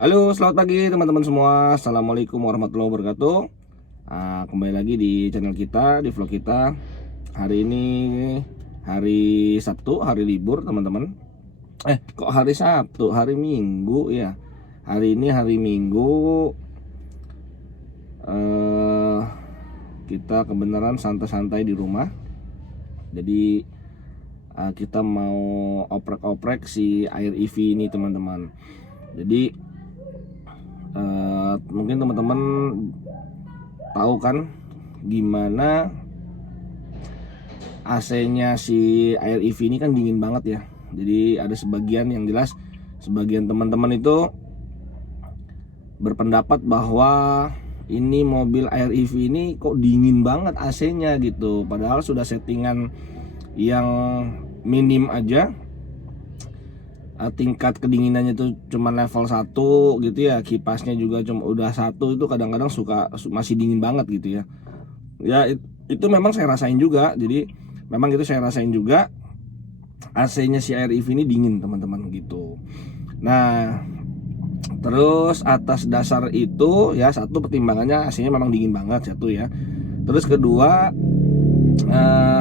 Halo, selamat pagi teman-teman semua. Assalamualaikum warahmatullahi wabarakatuh. Kembali lagi di channel kita, di vlog kita. Hari ini hari Sabtu, hari libur teman-teman. Kok hari Sabtu? Hari Minggu ya. Hari ini hari Minggu. eh, Kita kebenaran santai-santai di rumah. Jadi kita mau oprek-oprek si Air EV ini teman-teman. Jadi mungkin teman-teman tahu kan gimana AC-nya si Air EV ini kan dingin banget ya. Jadi ada sebagian yang jelas, sebagian teman-teman itu berpendapat bahwa ini mobil Air EV ini kok dingin banget AC-nya gitu. Padahal sudah settingan yang minim aja, tingkat kedinginannya itu cuma level 1 gitu ya. Kipasnya juga cuma udah 1, itu kadang-kadang masih dingin banget gitu ya. Ya itu memang saya rasain juga. Jadi memang itu saya rasain juga, AC-nya si Air EV ini dingin teman-teman gitu. Nah, terus atas dasar itu ya, satu pertimbangannya AC-nya memang dingin banget, satu ya. Terus kedua,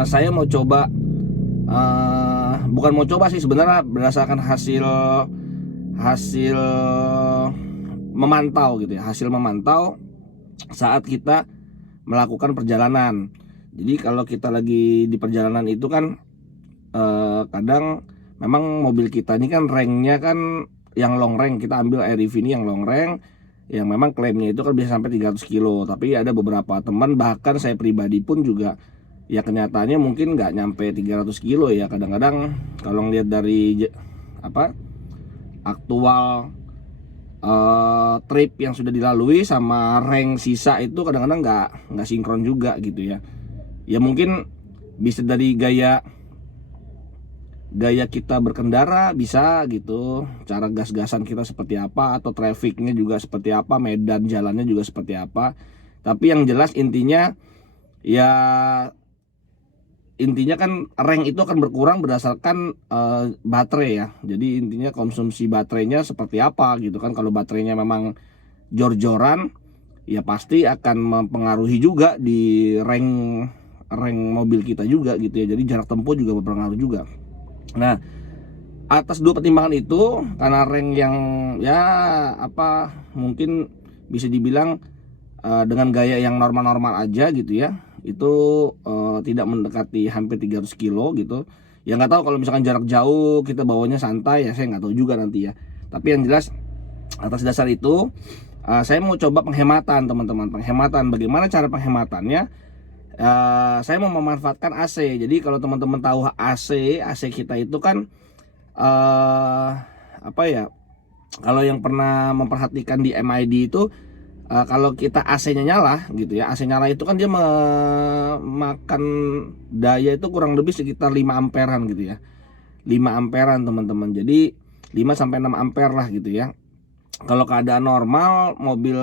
saya mau coba, bukan mau coba sih sebenarnya, berdasarkan hasil hasil memantau gitu ya, hasil memantau saat kita melakukan perjalanan. Jadi kalau kita lagi di perjalanan itu kan, kadang memang mobil kita ini kan ranknya kan yang long rank. Kita ambil Air EV ini yang long rank, yang memang klaimnya itu kan bisa sampai 300 kilo. Tapi ada beberapa teman, bahkan saya pribadi pun juga, ya kenyataannya mungkin nggak nyampe 300 kilo ya. Kadang-kadang kalau ngeliat dari aktual trip yang sudah dilalui sama rank sisa, itu kadang-kadang nggak sinkron juga gitu ya. Ya mungkin bisa dari gaya kita berkendara, bisa gitu, cara gas-gasan kita seperti apa, atau trafficnya juga seperti apa, medan jalannya juga seperti apa. Tapi yang jelas intinya ya, intinya kan rank itu akan berkurang berdasarkan baterai ya. Jadi intinya konsumsi baterainya seperti apa gitu kan. Kalau baterainya memang jor-joran, ya pasti akan mempengaruhi juga di rank mobil kita juga gitu ya. Jadi jarak tempuh juga berpengaruh juga. Nah, atas dua pertimbangan itu, karena rank yang ya mungkin bisa dibilang dengan gaya yang normal-normal aja gitu ya, itu tidak mendekati hampir 300 kilo gitu ya. Nggak tahu kalau misalkan jarak jauh kita bawanya santai ya, saya nggak tahu juga nanti ya. Tapi yang jelas atas dasar itu, saya mau coba penghematan teman-teman. Penghematan, bagaimana cara penghematannya? Saya mau memanfaatkan AC. Jadi kalau teman-teman tahu AC kita itu kan, eh apa ya, kalau yang pernah memperhatikan di MID itu, kalau kita AC-nya nyala gitu ya, AC nyala itu kan dia memakan daya itu kurang lebih sekitar 5 amperan gitu ya. 5 amperan teman-teman. Jadi 5 sampai 6 ampere lah gitu ya. Kalau keadaan normal mobil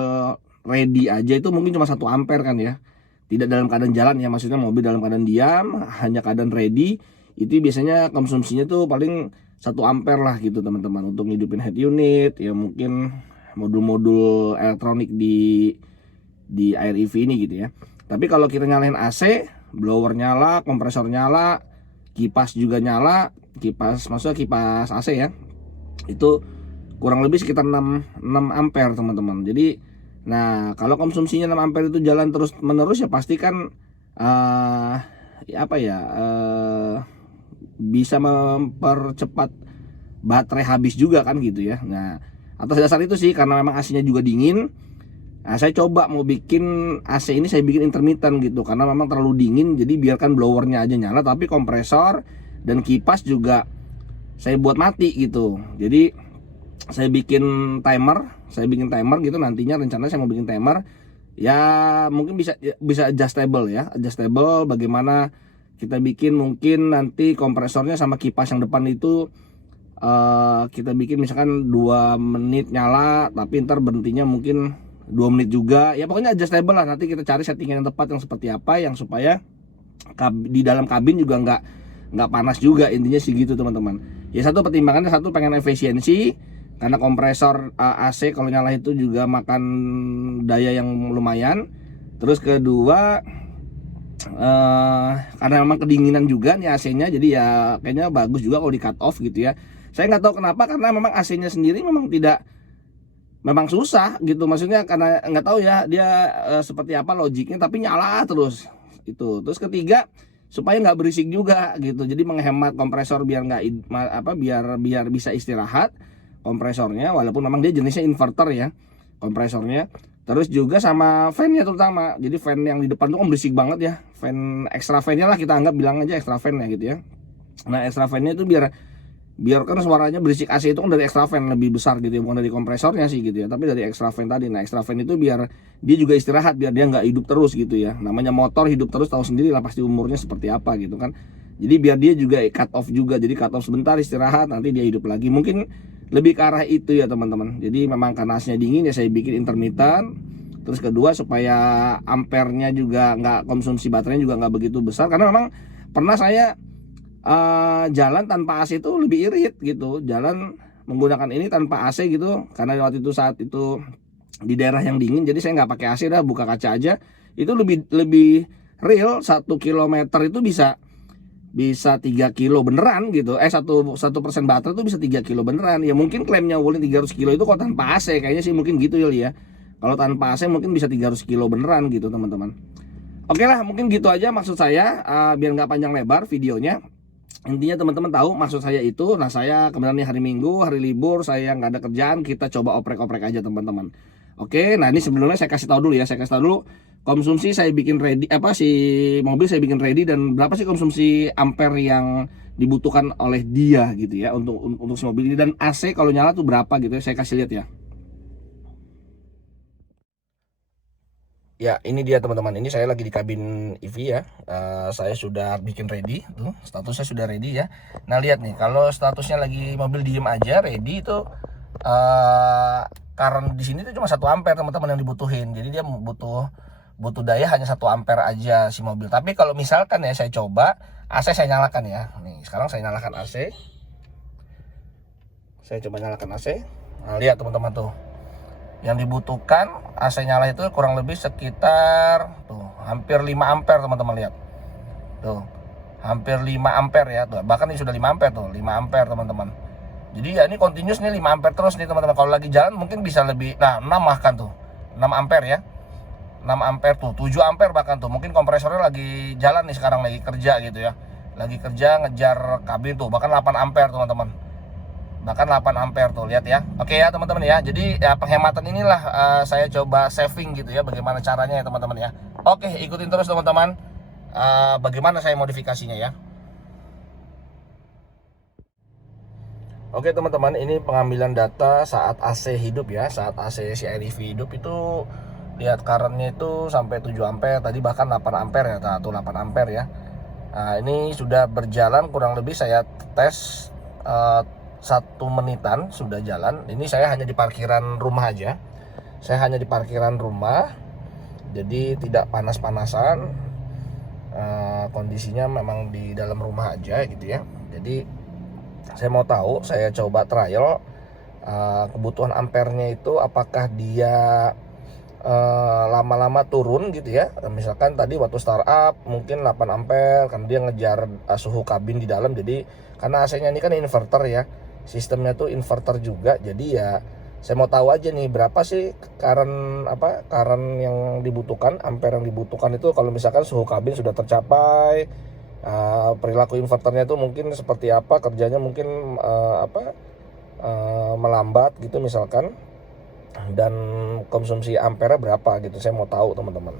ready aja itu mungkin cuma 1 ampere kan ya. Tidak dalam keadaan jalan ya, maksudnya mobil dalam keadaan diam, hanya keadaan ready, itu biasanya konsumsinya tuh paling 1 ampere lah gitu teman-teman, untuk ngidupin head unit ya, mungkin modul-modul elektronik di Air EV ini gitu ya. Tapi kalau kita nyalain AC, blower nyala, kompresor nyala, kipas juga nyala, maksudnya kipas AC ya, itu kurang lebih sekitar 6 ampere teman-teman. Jadi nah, kalau konsumsinya 6 ampere itu jalan terus menerus, ya pasti kan ya bisa mempercepat baterai habis juga kan gitu ya. Nah, atas dasar itu sih, karena memang AC-nya juga dingin, saya coba mau bikin AC ini, saya bikin intermittent gitu, karena memang terlalu dingin. Jadi biarkan blowernya aja nyala, tapi kompresor dan kipas juga saya buat mati gitu. Jadi saya bikin timer gitu. Nantinya rencananya saya mau bikin timer ya, mungkin bisa adjustable ya, bagaimana kita bikin. Mungkin nanti kompresornya sama kipas yang depan itu kita bikin misalkan 2 menit nyala, tapi ntar berhentinya mungkin 2 menit juga ya. Pokoknya adjustable lah, nanti kita cari settingan yang tepat, yang seperti apa, yang supaya di dalam kabin juga nggak panas juga, intinya sih gitu teman-teman. Ya satu pertimbangannya, satu pengen efisiensi, karena kompresor AC kalau nyala itu juga makan daya yang lumayan. Terus kedua karena memang kedinginan juga nih AC-nya, jadi ya kayaknya bagus juga kalau di cut off gitu ya. Saya nggak tahu kenapa, karena memang AC-nya sendiri memang susah gitu, maksudnya karena nggak tahu ya dia seperti apa logiknya, tapi nyala terus itu. Terus ketiga, supaya nggak berisik juga gitu, jadi menghemat kompresor biar nggak biar bisa istirahat kompresornya, walaupun memang dia jenisnya inverter ya kompresornya. Terus juga sama fan-nya terutama, jadi fan yang di depan tuh kan berisik banget ya, fan extra fan-nya lah, kita anggap bilang aja extra fan ya gitu ya. Nah extra fan-nya itu biar kan suaranya berisik, AC itu kan dari extra fan lebih besar gitu ya, bukan dari kompresornya sih gitu ya, tapi dari extra fan tadi. Nah extra fan itu biar dia juga istirahat, biar dia nggak hidup terus gitu ya, namanya motor hidup terus tahu sendiri lah pasti umurnya seperti apa gitu kan. Jadi biar dia juga cut off juga, jadi cut off sebentar istirahat, nanti dia hidup lagi, mungkin lebih ke arah itu ya teman-teman. Jadi memang karena AC-nya dingin ya saya bikin intermittent. Terus kedua supaya ampernya juga nggak, konsumsi baterainya juga nggak begitu besar, karena memang pernah saya jalan tanpa AC itu lebih irit gitu, jalan menggunakan ini tanpa AC gitu, karena waktu itu saat itu di daerah yang dingin, jadi saya nggak pakai AC, dah buka kaca aja. Itu lebih lebih real, 1 kilometer itu bisa 3 kilo beneran gitu. 1% baterai itu bisa 3 kilo beneran. Ya mungkin klaimnya Wuling 300 kilo itu kalau tanpa AC, kayaknya sih mungkin gitu ya. Kalau tanpa AC mungkin bisa 300 kilo beneran gitu teman-teman. Oke lah, mungkin gitu aja maksud saya, biar nggak panjang lebar videonya. Intinya teman-teman tahu maksud saya itu. Nah saya kebetulan nih hari Minggu, hari libur, saya nggak ada kerjaan, kita coba oprek-oprek aja teman-teman. Oke, nah ini sebelumnya saya kasih tahu dulu ya, saya kasih tahu dulu konsumsi saya bikin ready, si mobil saya bikin ready, dan berapa sih konsumsi ampere yang dibutuhkan oleh dia gitu ya untuk si mobil ini, dan AC kalau nyala tuh berapa gitu ya, saya kasih lihat ya. Ya ini dia teman-teman, ini saya lagi di kabin EV ya. Saya sudah bikin ready tuh, statusnya sudah ready ya. Nah lihat nih, kalau statusnya lagi mobil diem aja ready itu, karena di sini tuh cuma 1 ampere teman-teman yang dibutuhin. Jadi dia butuh daya hanya 1 ampere aja si mobil. Tapi kalau misalkan ya saya coba AC, saya nyalakan ya. Nih sekarang saya nyalakan AC. Saya coba nyalakan AC. Nah lihat teman-teman tuh, yang dibutuhkan AC nyala itu kurang lebih sekitar tuh hampir 5 ampere teman-teman, lihat tuh hampir 5 ampere ya tuh, bahkan ini sudah 5 ampere tuh, 5 ampere teman-teman. Jadi ya ini continuous nih 5 ampere terus nih teman-teman. Kalau lagi jalan mungkin bisa lebih, nah 6 bahkan tuh 6 ampere ya, 6 ampere tuh, 7 ampere bahkan tuh. Mungkin kompresornya lagi jalan nih sekarang, lagi kerja gitu ya, lagi kerja ngejar kabin tuh, bahkan 8 ampere teman-teman, bahkan 8 ampere tuh, lihat ya. Oke ya teman-teman ya, jadi ya penghematan inilah saya coba saving gitu ya, bagaimana caranya ya teman-teman ya. Oke, ikutin terus teman-teman bagaimana saya modifikasinya ya. Oke teman-teman, ini pengambilan data saat AC hidup ya, saat AC si CR-V hidup itu lihat currentnya itu sampai 7 ampere tadi, bahkan 8 ampere ya, nah, tuh 8 ampere ya. Nah ini sudah berjalan kurang lebih, saya tes 1 menitan sudah jalan. Ini saya hanya di parkiran rumah aja, saya hanya di parkiran rumah, jadi tidak panas-panasan. Kondisinya memang di dalam rumah aja gitu ya. Jadi saya mau tahu, saya coba trial kebutuhan ampernya itu apakah dia lama-lama turun gitu ya. Misalkan tadi waktu startup mungkin 8 ampere kan dia ngejar suhu kabin di dalam. Jadi karena AC-nya ini kan inverter ya, sistemnya tuh inverter juga, jadi ya saya mau tahu aja nih berapa sih current yang dibutuhkan, ampere yang dibutuhkan itu kalau misalkan suhu kabin sudah tercapai. Perilaku inverternya itu mungkin seperti apa, kerjanya mungkin melambat gitu misalkan, dan konsumsi ampere berapa gitu. Saya mau tahu teman-teman,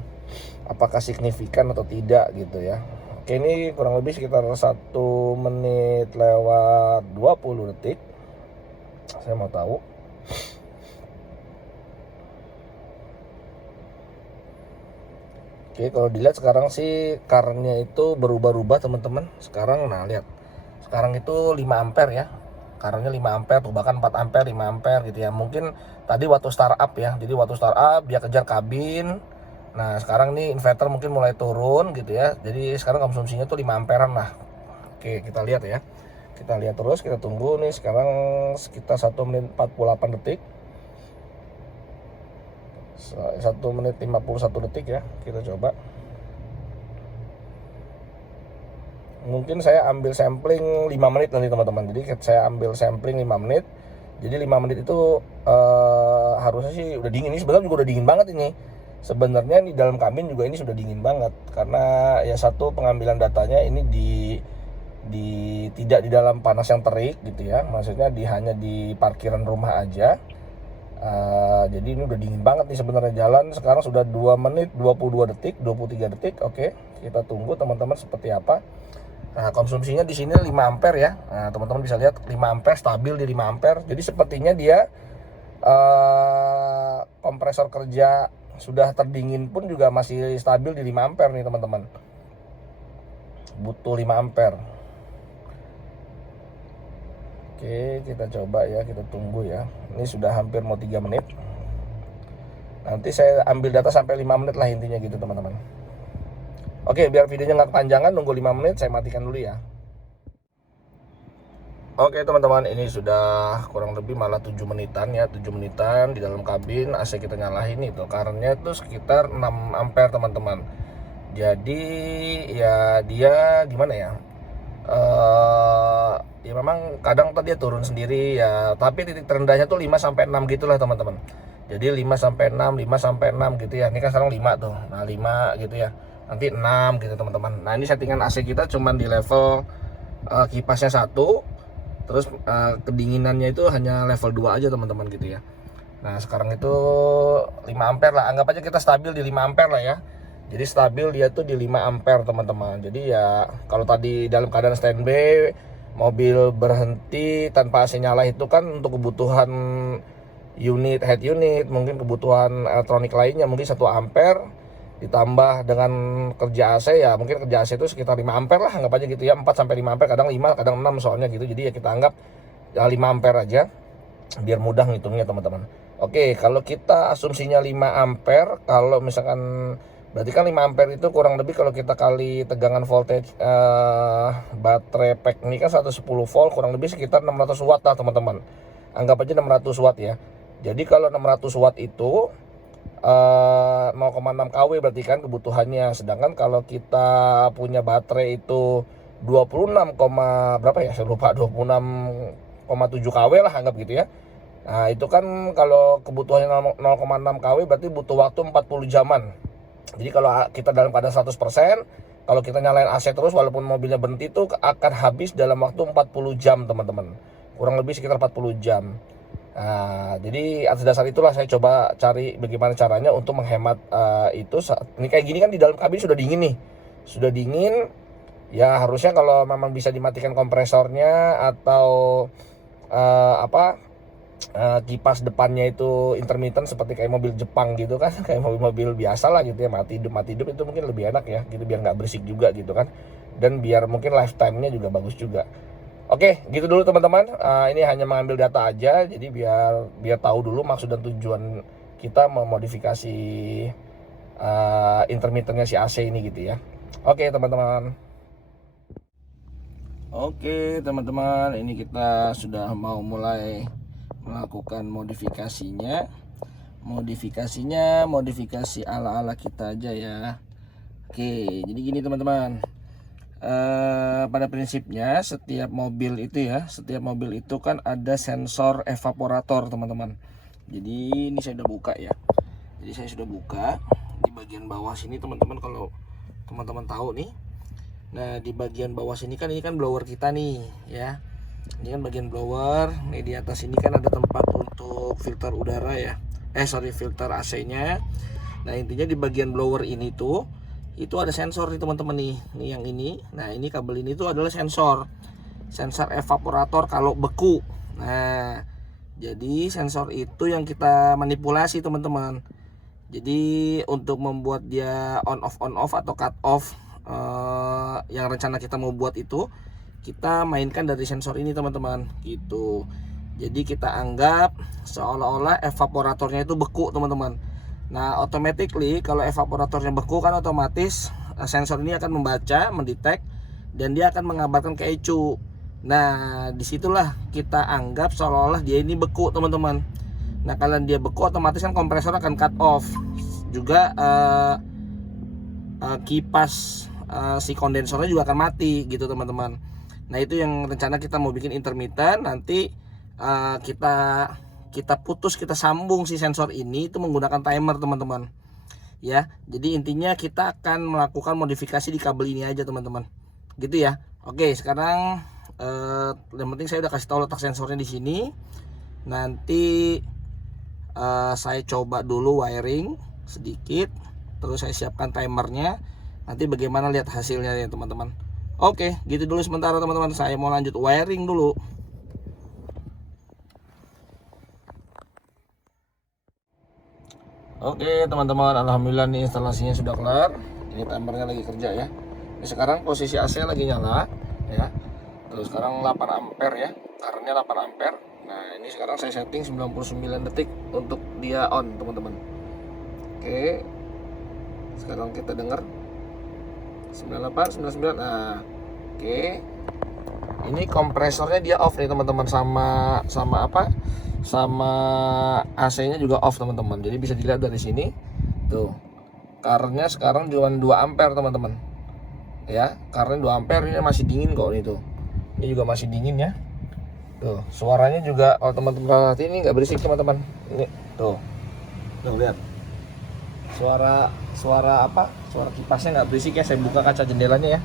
apakah signifikan atau tidak gitu ya. Oke, ini kurang lebih sekitar 1 menit lewat 20 detik. Saya mau tahu. Oke, kalau dilihat sekarang sih currentnya itu berubah-ubah teman-teman. Sekarang nah lihat, sekarang itu 5 ampere ya, currentnya 5 ampere tuh, bahkan 4 ampere, 5 ampere gitu ya. Mungkin tadi waktu startup ya, jadi waktu startup dia kejar kabin. Nah sekarang nih inverter mungkin mulai turun gitu ya, jadi sekarang konsumsinya tuh 5 amperan lah. Oke, kita lihat ya, Kita lihat terus, kita tunggu nih. Sekarang sekitar 1 menit 48 detik. 1 menit 51 detik ya. Kita coba. Mungkin saya ambil sampling 5 menit nanti teman-teman. Jadi saya ambil sampling 5 menit. Jadi 5 menit itu harusnya sih udah dingin. Ini sebenarnya juga udah dingin banget ini. Sebenarnya di dalam kabin juga ini sudah dingin banget. Karena ya satu, pengambilan datanya ini tidak di dalam panas yang terik gitu ya, maksudnya hanya di parkiran rumah aja. Jadi ini udah dingin banget nih sebenarnya. Jalan sekarang sudah 2 menit 22 detik 23 detik. Oke, kita tunggu teman-teman seperti apa. Nah, konsumsinya di sini 5 ampere ya. Nah, teman-teman bisa lihat 5 ampere, stabil di 5 ampere. Jadi sepertinya dia kompresor kerja sudah terdingin pun juga masih stabil di 5 ampere nih teman-teman. Butuh 5 ampere. Oke, kita coba ya, kita tunggu ya. Ini sudah hampir mau 3 menit. Nanti saya ambil data sampai 5 menit lah intinya gitu teman-teman. Oke, biar videonya nggak kepanjangan, nunggu 5 menit, saya matikan dulu ya. Oke teman-teman, ini sudah kurang lebih malah 7 menitan ya, 7 menitan di dalam kabin. AC kita nyalain itu, currentnya itu sekitar 6 ampere teman-teman. Jadi ya dia gimana ya, ya memang kadang tadi dia turun sendiri ya, tapi titik terendahnya tuh 5-6 gitulah teman-teman. Jadi 5-6, 5-6 gitu ya. Ini kan sekarang 5 tuh. Nah 5 gitu ya. Nanti 6 gitu teman-teman. Nah ini settingan AC kita cuman di level kipasnya 1. Terus kedinginannya itu hanya level 2 aja teman-teman gitu ya. Nah sekarang itu 5 ampere lah. Anggap aja kita stabil di 5 ampere lah ya. Jadi stabil dia tuh di 5 ampere teman-teman. Jadi ya kalau tadi dalam keadaan standby, mobil berhenti tanpa AC nyala itu kan untuk kebutuhan unit, head unit, mungkin kebutuhan elektronik lainnya mungkin 1 ampere, ditambah dengan kerja AC ya mungkin kerja AC itu sekitar 5 ampere lah, anggap aja gitu ya. 4-5 ampere, kadang 5 kadang 6 soalnya gitu. Jadi ya kita anggap ya 5 ampere aja biar mudah ngitungnya teman-teman. Oke, kalau kita asumsinya 5 ampere, kalau misalkan berarti kan 5 ampere itu kurang lebih kalau kita kali tegangan voltage baterai pack ini kan 110 volt, kurang lebih sekitar 600 watt lah teman-teman. Anggap aja 600 watt ya. Jadi kalau 600 watt itu 0,6 kW berarti kan kebutuhannya. Sedangkan kalau kita punya baterai itu 26, berapa ya? Saya lupa, 26,7 kW lah anggap gitu ya. Nah, itu kan kalau kebutuhannya 0,6 kW berarti butuh waktu 40 jaman. Jadi kalau kita dalam keadaan 100%, kalau kita nyalain AC terus walaupun mobilnya berhenti itu akan habis dalam waktu 40 jam teman-teman. Kurang lebih sekitar 40 jam. Nah, jadi atas dasar itulah saya coba cari bagaimana caranya untuk menghemat itu. Ini kayak gini kan di dalam kabin sudah dingin nih. Sudah dingin. Ya harusnya kalau memang bisa dimatikan kompresornya atau kipas depannya itu intermittent seperti kayak mobil Jepang gitu kan, kayak mobil-mobil biasa lah gitu ya, mati hidup itu mungkin lebih enak ya gitu, biar nggak berisik juga gitu kan, dan biar mungkin lifetime-nya juga bagus juga. Oke, gitu dulu teman-teman. Ini hanya mengambil data aja, jadi biar tahu dulu maksud dan tujuan kita memodifikasi intermittennya si AC ini gitu ya. Oke teman-teman. Oke teman-teman, ini kita sudah mau mulai melakukan modifikasi ala-ala kita aja ya. Oke, jadi gini teman-teman. Pada prinsipnya setiap mobil itu kan ada sensor evaporator teman-teman. Jadi ini saya udah buka ya. Jadi saya sudah buka di bagian bawah sini teman-teman, kalau teman-teman tahu nih. Nah di bagian bawah sini kan ini kan blower kita nih ya. Ini kan bagian blower. Nih di atas ini kan ada tempat untuk filter udara ya. Filter AC-nya. Nah intinya di bagian blower ini tuh itu ada sensor nih teman-teman nih. Nih yang ini. Nah ini kabel ini tuh adalah sensor evaporator kalau beku. Nah jadi sensor itu yang kita manipulasi teman-teman. Jadi untuk membuat dia on off atau cut off yang rencana kita mau buat itu, kita mainkan dari sensor ini teman-teman gitu. Jadi kita anggap seolah-olah evaporatornya itu beku teman-teman. Nah automatically kalau evaporatornya beku kan otomatis sensor ini akan membaca, mendetek, dan dia akan mengabarkan ke ECU. Nah, disitulah kita anggap seolah-olah dia ini beku, teman-teman. Nah, kalau dia beku, otomatis kan kompresor akan cut off. Juga kipas si kondensornya juga akan mati gitu, teman-teman. Nah, itu yang rencana kita mau bikin intermittent. Nanti kita putus, kita sambung si sensor ini itu menggunakan timer, teman-teman. Ya, jadi intinya kita akan melakukan modifikasi di kabel ini aja, teman-teman. Gitu ya. Oke, sekarang yang penting saya udah kasih tahu letak sensornya di sini. Nanti saya coba dulu wiring sedikit, terus saya siapkan timernya. Nanti bagaimana lihat hasilnya ya, teman-teman. Oke, gitu dulu sementara, teman-teman. Saya mau lanjut wiring dulu. Oke, teman-teman, alhamdulillah nih instalasinya sudah kelar. Ini timernya lagi kerja ya. Ini sekarang posisi AC lagi nyala ya. Terus sekarang 8 ampere ya. Currentnya 8 ampere. Nah, ini sekarang saya setting 99 detik untuk dia on, teman-teman. Oke. Sekarang kita dengar 98, 99. Nah, oke. Ini kompresornya dia off nih, teman-teman, sama apa? Sama AC-nya juga off, teman-teman. Jadi bisa dilihat dari sini. Tuh. Currentnya sekarang cuma 2 ampere, teman-teman. Ya, karena 2 ampere ini masih dingin kok nih tuh. Ini juga masih dingin ya. Tuh, suaranya juga kalau teman-teman perhatiin ini nggak berisik, teman-teman. Ini tuh. Tuh lihat. Suara apa? Suara kipasnya nggak berisik ya. Saya buka kaca jendelanya ya.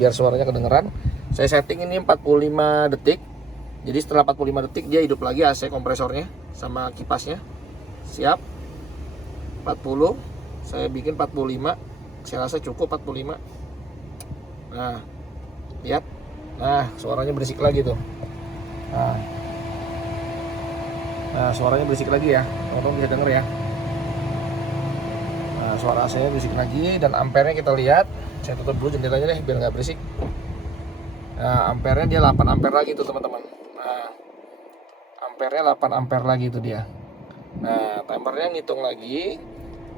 Biar suaranya kedengeran. Saya setting ini 45 detik. Jadi setelah 45 detik dia hidup lagi AC kompresornya sama kipasnya. Siap. 40. Saya bikin 45. Saya rasa cukup 45. Nah, lihat. Nah, suaranya berisik lagi tuh. Nah, suaranya berisik lagi ya. Teman-teman bisa denger ya. Nah, suara AC-nya berisik lagi dan ampernya kita lihat. Saya tutup dulu jendelanya deh biar nggak berisik. Nah, ampernya dia 8 ampere lagi tuh, teman-teman. Nah, ampernya 8 ampere lagi itu dia. Nah, timernya ngitung lagi.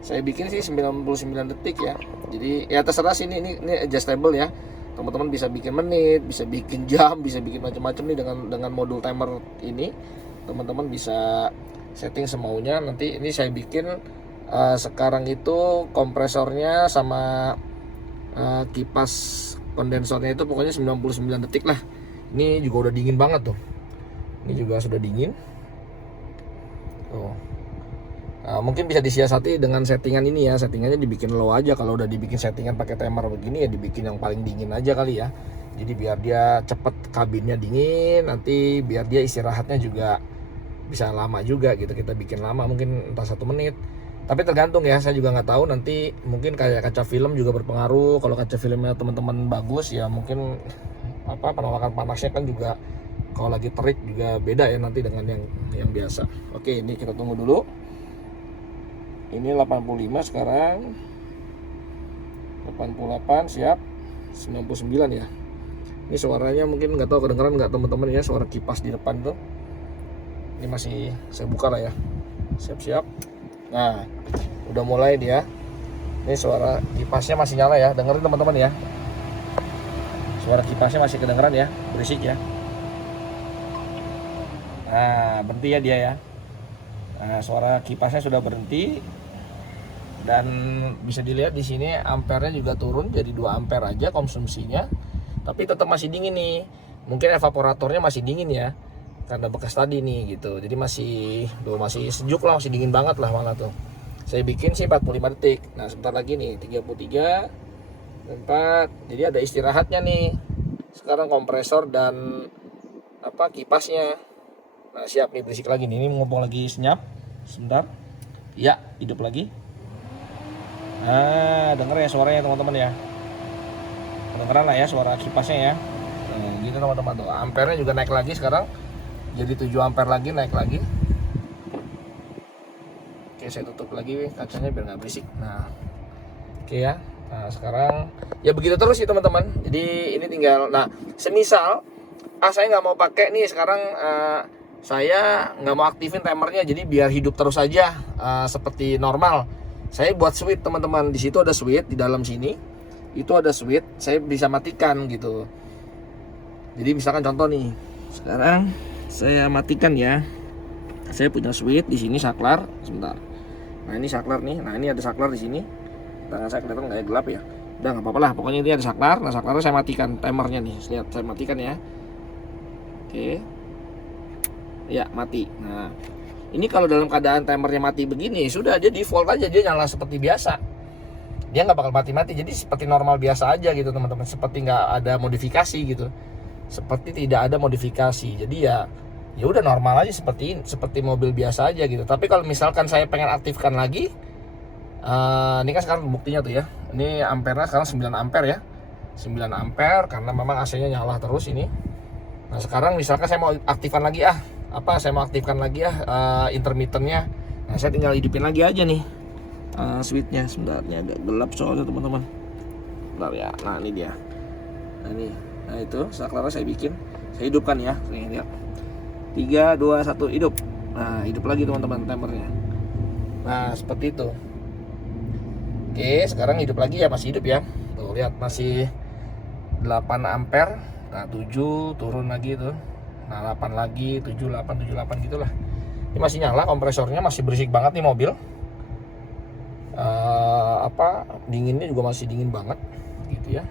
Saya bikin sih 99 detik ya. Jadi ya terserah sih, ini adjustable ya. Teman-teman bisa bikin menit, bisa bikin jam, bisa bikin macam-macam nih dengan modul timer ini. Teman-teman bisa setting semaunya. Nanti ini saya bikin sekarang itu kompresornya sama kipas kondensornya itu pokoknya 99 detik lah. Ini juga udah dingin banget tuh. Ini juga sudah dingin. Tuh. Nah, mungkin bisa disiasati dengan settingan ini ya. Settingannya dibikin low aja. Kalau udah dibikin settingan pakai timer begini ya dibikin yang paling dingin aja kali ya. Jadi biar dia cepet kabinnya dingin. Nanti biar dia istirahatnya juga bisa lama juga gitu. Kita bikin lama mungkin entah 1 menit. Tapi tergantung ya. Saya juga nggak tahu, nanti mungkin kayak kaca film juga berpengaruh. Kalau kaca filmnya teman-teman bagus ya mungkin penolakan panasnya kan juga kalau lagi terik juga beda ya nanti dengan yang biasa. Oke, ini kita tunggu dulu. Ini 85 sekarang. 88 siap. 99 ya. Ini suaranya mungkin nggak tahu kedengeran nggak, teman-teman ya, suara kipas di depan tuh. Ini masih saya buka lah ya. Siap-siap. Nah, udah mulai dia. Ini suara kipasnya masih nyala ya. Dengerin teman-teman ya. Suara kipasnya masih kedengeran ya, berisik ya. Nah, berhenti ya dia ya. Nah, suara kipasnya sudah berhenti. Dan bisa dilihat di sini ampernya juga turun jadi 2 ampere aja konsumsinya. Tapi tetap masih dingin nih. Mungkin evaporatornya masih dingin ya. Karena bekas tadi nih gitu. Jadi masih sejuk lah, masih dingin banget lah malah tuh. Saya bikin sih 45 detik. Nah, sebentar lagi nih 33 4. Jadi ada istirahatnya nih. Sekarang kompresor dan kipasnya. Nah, siap nih, berisik lagi nih. Ini ngomong lagi senyap. Sebentar. Ya, hidup lagi. Nah, denger ya suaranya teman-teman ya. Kedengeran lah ya suara kipasnya ya. Nah, gitu teman-teman tuh. Ampernya juga naik lagi sekarang. Jadi 7 ampere lagi, naik lagi. Oke, saya tutup lagi kacanya biar nggak berisik. Nah, oke ya. Nah, sekarang ya begitu terus sih teman-teman. Jadi ini tinggal, nah semisal saya nggak mau pakai nih sekarang, saya nggak mau aktifin timernya, jadi biar hidup terus aja seperti normal. Saya buat switch teman-teman. Di situ ada switch di dalam sini. Itu ada switch, saya bisa matikan gitu. Jadi misalkan contoh nih, sekarang saya matikan ya. Saya punya switch di sini saklar, sebentar. Nah ini saklar nih, nah ini ada saklar di sini. Tangan saya kelihatan nggak ya, gelap ya. Udah nggak apa-apa lah, pokoknya ini ada saklar. Nah saklarnya saya matikan, timernya nih, lihat saya matikan ya. Oke, ya mati. Nah ini kalau dalam keadaan timernya mati begini, sudah dia default aja, dia nyala seperti biasa. Dia nggak bakal mati-mati, jadi seperti normal biasa aja gitu teman-teman, seperti nggak ada modifikasi gitu, seperti tidak ada modifikasi. Jadi ya udah normal aja, seperti mobil biasa aja gitu. Tapi kalau misalkan saya pengen aktifkan lagi, ini kan sekarang buktinya tuh ya, ini ampernya sekarang 9 ampere ya, 9 ampere karena memang AC-nya nyala terus ini. Nah sekarang misalkan saya mau aktifkan lagi saya mau aktifkan lagi intermittennya. Nah saya tinggal hidupin lagi aja nih switchnya. Sebentar, ini agak gelap soalnya teman-teman. Bentar ya, nah ini dia. Nah itu saklarnya saya bikin, saya hidupkan ya. Nih lihat, 3, 2, 1 hidup. Nah hidup lagi teman-teman timernya. Nah seperti itu. Oke, sekarang hidup lagi ya, masih hidup ya. Tuh lihat, masih 8 ampere. Nah 7 turun lagi tuh. Nah 8 lagi, 7, 8, 7, 8 gitulah. Ini masih nyala, kompresornya masih berisik banget nih mobil. Dinginnya juga masih dingin banget gitu ya.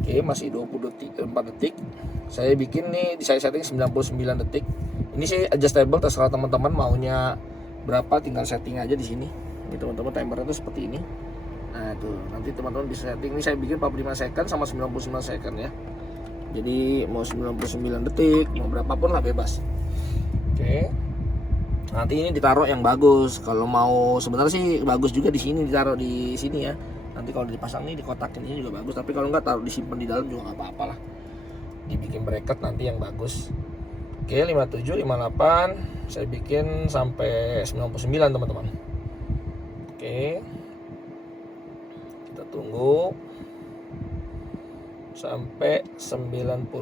Oke, masih 24 detik. Saya bikin nih, saya setting 99 detik. Ini sih adjustable, terserah teman-teman maunya berapa, tinggal setting aja di sini. Ini teman-teman, timernya tuh seperti ini. Nah, tuh nanti teman-teman bisa setting. Ini saya bikin 45 second sama 99 second ya. Jadi mau 99 detik, mau berapapun lah bebas. Oke. Nanti ini ditaruh yang bagus. Kalau mau sebenarnya sih bagus juga di sini, ditaruh di sini ya. Nanti kalau dipasang nih di kotak ini juga bagus. Tapi kalau nggak, taruh disimpan di dalam juga nggak apa-apa lah. Dibikin bracket nanti yang bagus. Oke, 57, 58. Saya bikin sampai 99 teman-teman. Oke. Kita tunggu sampai 99.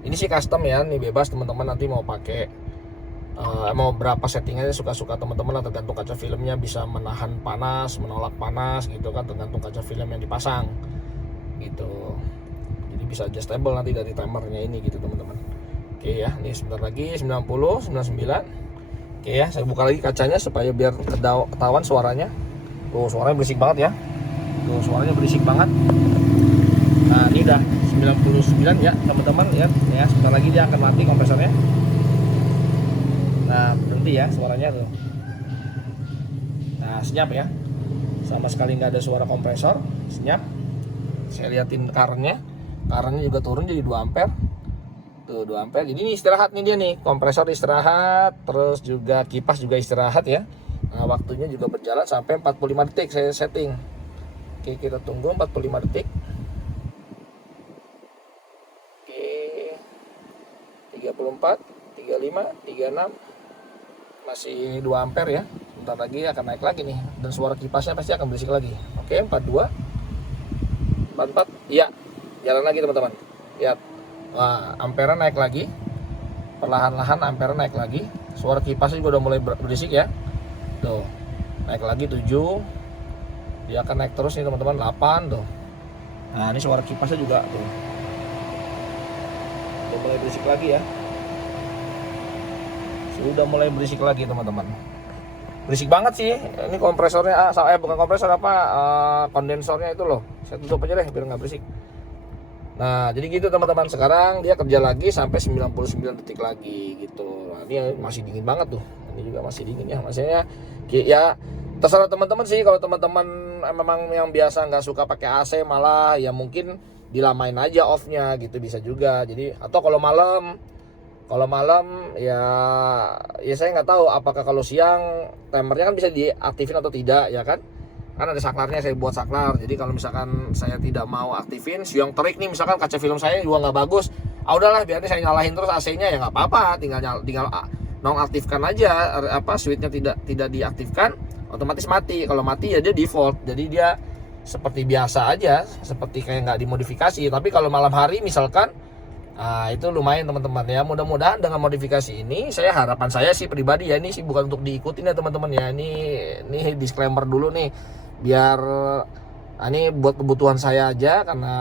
Ini sih custom ya, nih bebas teman-teman nanti mau pakai mau berapa settingannya suka-suka teman-teman, tergantung kaca filmnya, bisa menahan panas, menolak panas gitu kan, tergantung kaca film yang dipasang gitu. Jadi bisa adjustable nanti dari timernya ini gitu teman-teman. Oke ya, ini sebentar lagi 90, 99. Oke ya, saya buka lagi kacanya supaya biar ketahuan suaranya. Tuh suaranya berisik banget ya. Tuh suaranya berisik banget. Nah ini udah 99 ya teman-teman ya. Sebentar lagi dia akan mati kompresornya. Nah berhenti ya suaranya tuh. Nah senyap ya, sama sekali nggak ada suara kompresor, senyap. Saya liatin karennya juga turun jadi 2 ampere. Tuh 2 ampere. Jadi ini istirahat nih dia nih, kompresor istirahat, terus juga kipas juga istirahat ya. Nah waktunya juga berjalan sampai 45 detik saya setting. Oke, kita tunggu 45 detik. Oke, 34, 35, 36, masih 2 ampere ya. Bentar lagi akan naik lagi nih, dan suara kipasnya pasti akan berisik lagi. Oke, 42, 44, iya, jalan lagi teman-teman. Lihat, wah, ampere naik lagi, perlahan-lahan ampere naik lagi. Suara kipasnya juga udah mulai berisik ya. Tuh, naik lagi 7. Dia akan naik terus nih teman-teman, 8 tuh. Nah ini suara kipasnya juga tuh udah mulai berisik lagi ya. Sudah mulai berisik lagi teman-teman. Berisik banget sih. Ini kompresornya, bukan kompresor kondensornya itu loh. Saya tutup aja deh biar nggak berisik. Nah jadi gitu teman-teman. Sekarang dia kerja lagi sampai 99 detik lagi gitu. Nah, ini masih dingin banget tuh. Ini juga masih dingin ya. Maksudnya ya terserah teman-teman sih. Kalau teman-teman memang yang biasa nggak suka pakai AC, malah ya mungkin dilamain aja off-nya gitu, bisa juga. Jadi atau kalau malam ya saya nggak tahu apakah kalau siang timernya kan bisa diaktifin atau tidak ya kan ada saklarnya, saya buat saklar. Jadi kalau misalkan saya tidak mau aktifin, siang terik nih misalkan kaca film saya juga nggak bagus, udahlah biarin saya nyalahin terus AC-nya ya nggak apa-apa, tinggal nonaktifkan aja switchnya tidak diaktifkan, otomatis mati. Kalau mati ya dia default, jadi dia seperti biasa aja, seperti kayak nggak dimodifikasi. Tapi kalau malam hari misalkan, itu lumayan teman-teman ya. Mudah-mudahan dengan modifikasi ini, harapan saya sih pribadi ya, ini sih bukan untuk diikutin ya teman-teman ya. Ini disclaimer dulu nih, biar ini buat kebutuhan saya aja, karena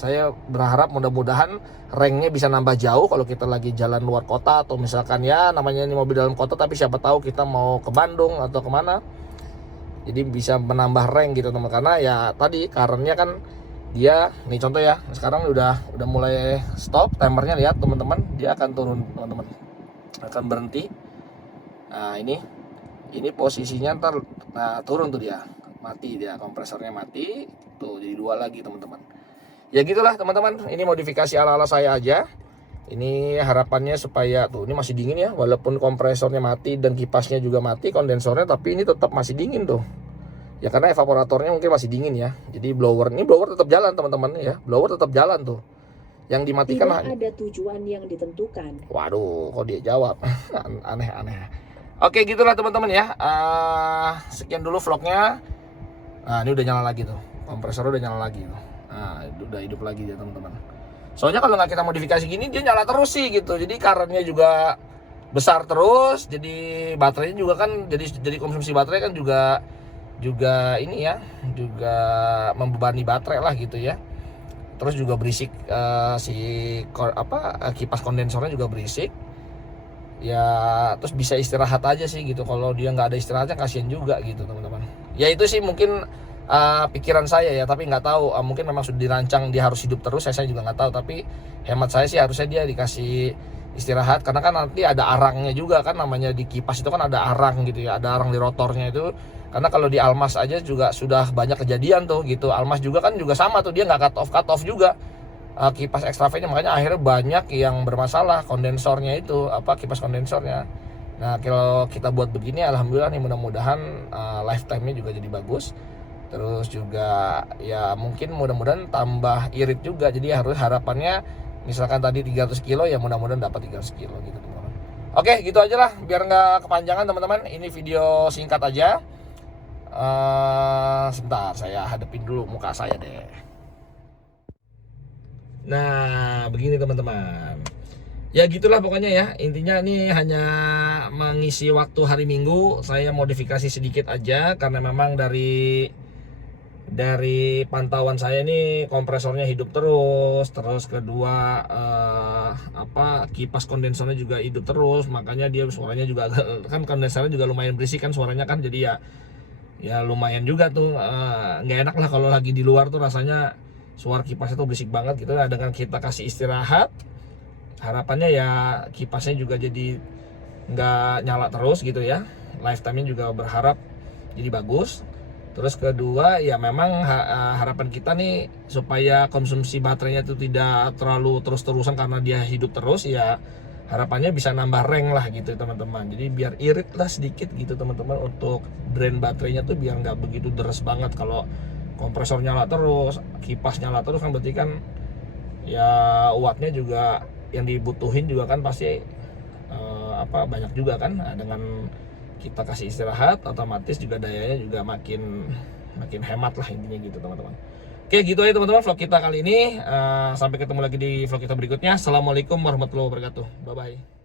saya berharap mudah-mudahan ranknya bisa nambah jauh kalau kita lagi jalan luar kota, atau misalkan ya namanya ini mobil dalam kota tapi siapa tahu kita mau ke Bandung atau kemana, jadi bisa menambah rank gitu teman. Karena ya tadi karenanya kan dia nih contoh ya, sekarang udah mulai stop timernya, lihat teman-teman, dia akan turun teman-teman, akan berhenti. Nah ini posisinya ntar, nah turun tuh dia, mati dia, kompresornya mati tuh, jadi 2 lagi teman-teman. Ya gitulah teman-teman, ini modifikasi ala-ala saya aja. Ini harapannya supaya tuh, ini masih dingin ya, walaupun kompresornya mati dan kipasnya juga mati, kondensornya, tapi ini tetap masih dingin tuh. Ya karena evaporatornya mungkin masih dingin ya. Jadi blower tetap jalan teman-teman ya, blower tetap jalan tuh. Yang dimatikan tidak ada tujuan yang ditentukan. Waduh, kok dia jawab aneh-aneh. Oke gitulah teman-teman ya. Sekian dulu vlognya. Nah ini udah nyala lagi tuh, kompresor udah nyala lagi tuh. Nah udah hidup lagi dia teman-teman. Soalnya kalau nggak kita modifikasi gini dia nyala terus sih gitu. Jadi karetnya juga besar terus. Jadi baterainya juga kan jadi konsumsi baterai kan juga ini ya, juga membebani baterai lah gitu ya. Terus juga berisik, kipas kondensornya juga berisik. Ya terus bisa istirahat aja sih gitu. Kalau dia nggak ada istirahatnya kasihan juga gitu teman-teman. Ya itu sih mungkin pikiran saya ya, tapi nggak tahu, mungkin memang sudah dirancang dia harus hidup terus, saya juga nggak tahu. Tapi hemat saya sih harusnya dia dikasih istirahat, karena kan nanti ada arangnya juga kan, namanya di kipas itu kan ada arang gitu ya, ada arang di rotornya itu. Karena kalau di Almas aja juga sudah banyak kejadian tuh gitu. Almas juga kan juga sama tuh, dia nggak cut off juga kipas extravagnya, makanya akhirnya banyak yang bermasalah kondensornya itu, kipas kondensornya. Nah kalau kita buat begini alhamdulillah nih, mudah-mudahan lifetime-nya juga jadi bagus. Terus juga ya mungkin mudah-mudahan tambah irit juga. Jadi harapannya misalkan tadi 300 kilo ya mudah-mudahan dapat 300 kilo gitu teman-teman. Oke gitu aja lah biar nggak kepanjangan teman-teman. Ini video singkat aja. Sebentar saya hadapin dulu muka saya deh. Nah begini teman-teman. Ya gitulah pokoknya ya, intinya ini hanya mengisi waktu hari Minggu. Saya modifikasi sedikit aja karena memang dari pantauan saya ini kompresornya hidup terus kedua kipas kondensornya juga hidup terus, makanya dia suaranya juga kan kondensornya juga lumayan berisik kan suaranya kan, jadi ya lumayan juga tuh, nggak enak lah kalau lagi di luar tuh rasanya suara kipasnya tuh berisik banget gitu. Nah dengan kita kasih istirahat, harapannya ya kipasnya juga jadi nggak nyala terus gitu ya, lifetime-nya juga berharap jadi bagus. Terus kedua ya memang harapan kita nih supaya konsumsi baterainya itu tidak terlalu terus-terusan karena dia hidup terus, ya harapannya bisa nambah rank lah gitu teman-teman. Jadi biar irit lah sedikit gitu teman-teman, untuk drain baterainya tuh biar nggak begitu deres banget. Kalau kompresor nyala terus, kipas nyala terus kan berarti kan ya wattnya juga yang dibutuhin juga kan pasti banyak juga kan. Nah, dengan kita kasih istirahat otomatis juga dayanya juga makin hemat lah intinya gitu teman-teman. Oke gitu aja teman-teman vlog kita kali ini. Sampai ketemu lagi di vlog kita berikutnya. Assalamualaikum warahmatullahi wabarakatuh. Bye bye.